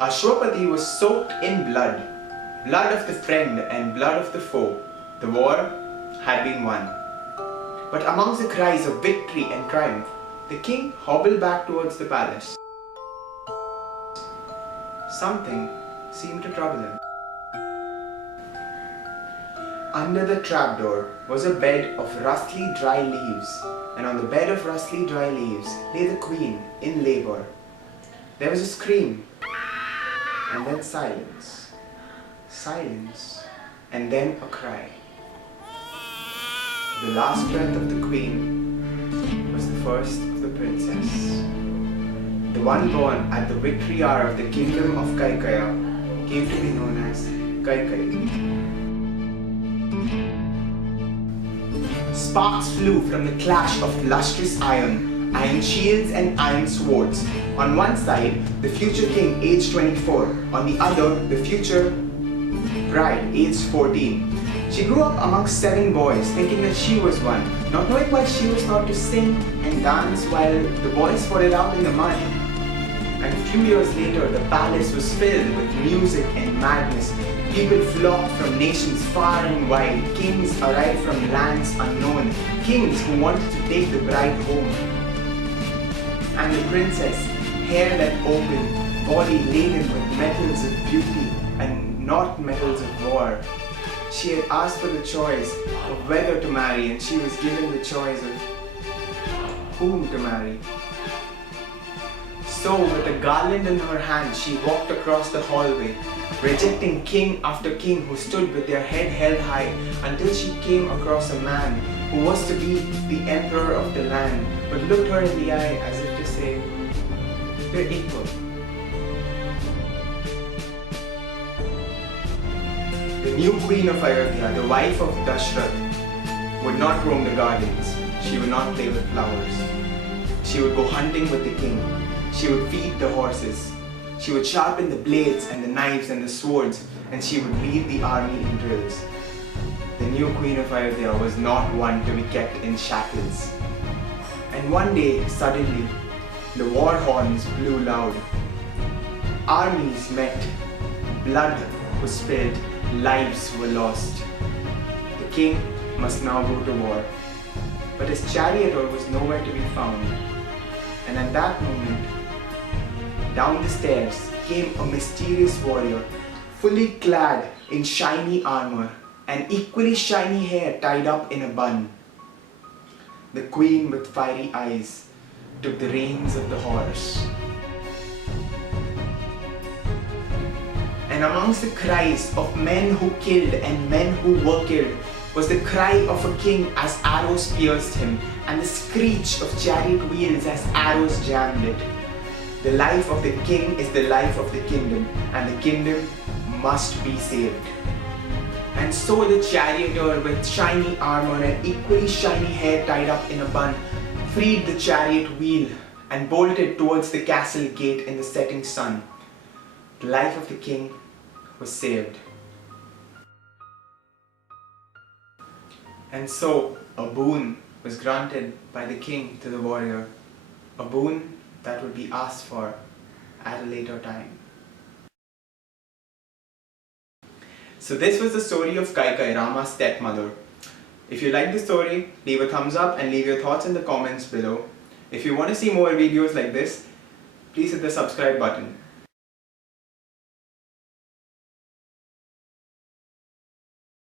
Ashwapati was soaked in blood, blood of the friend and blood of the foe. The war had been won. But amongst the cries of victory and triumph, the king hobbled back towards the palace. Something seemed to trouble him. Under the trapdoor was a bed of rustly dry leaves, and on the bed of rustly dry leaves lay the queen in labor. There was a scream, and then silence, silence, and then a cry. The last breath of the queen was the first of the princess. The one born at the victory hour of the kingdom of Kaikeyi came to be known as Kaikeyi. Sparks flew from the clash of lustrous iron shields and iron swords. On one side, the future king aged 24. On the other, the future bride aged 14. She grew up amongst 7 boys, thinking that she was one, not knowing why she was not to sing and dance while the boys fought it out in the mud. And a few years later, the palace was filled with music and madness. People flocked from nations far and wide. Kings arrived from lands unknown. Kings who wanted to take the bride home. And the princess, hair that opened, body laden with metals of beauty and not metals of war. She had asked for the choice of whether to marry, and she was given the choice of whom to marry. So, with a garland in her hand, she walked across the hallway, rejecting king after king who stood with their head held high, until she came across a man who was to be the emperor of the land, but looked her in the eye as if to say, "We're equal." The new queen of Ayodhya, the wife of Dashrath, would not roam the gardens. She would not play with flowers. She would go hunting with the king. She would feed the horses. She would sharpen the blades and the knives and the swords, and she would lead the army in drills. The new queen of Ayodhya was not one to be kept in shackles. And one day, suddenly, the war horns blew loud. Armies met. Blood was spilled. Lives were lost. The king must now go to war. But his charioteer was nowhere to be found. And at that moment, down the stairs came a mysterious warrior, fully clad in shiny armor and equally shiny hair tied up in a bun. The queen with fiery eyes took the reins of the horse. And amongst the cries of men who killed and men who were killed was the cry of a king as arrows pierced him, and the screech of chariot wheels as arrows jammed it. The life of the king is the life of the kingdom, and the kingdom must be saved. And so the charioteer with shiny armor and equally shiny hair tied up in a bun freed the chariot wheel and bolted towards the castle gate in the setting sun. The life of the king was saved. And so a boon was granted by the king to the warrior, a boon that would be asked for at a later time. So this was the story of Kaikeyi, Rama's stepmother. If you like the story, leave a thumbs up and leave your thoughts in the comments below. If you want to see more videos like this, please hit the subscribe button.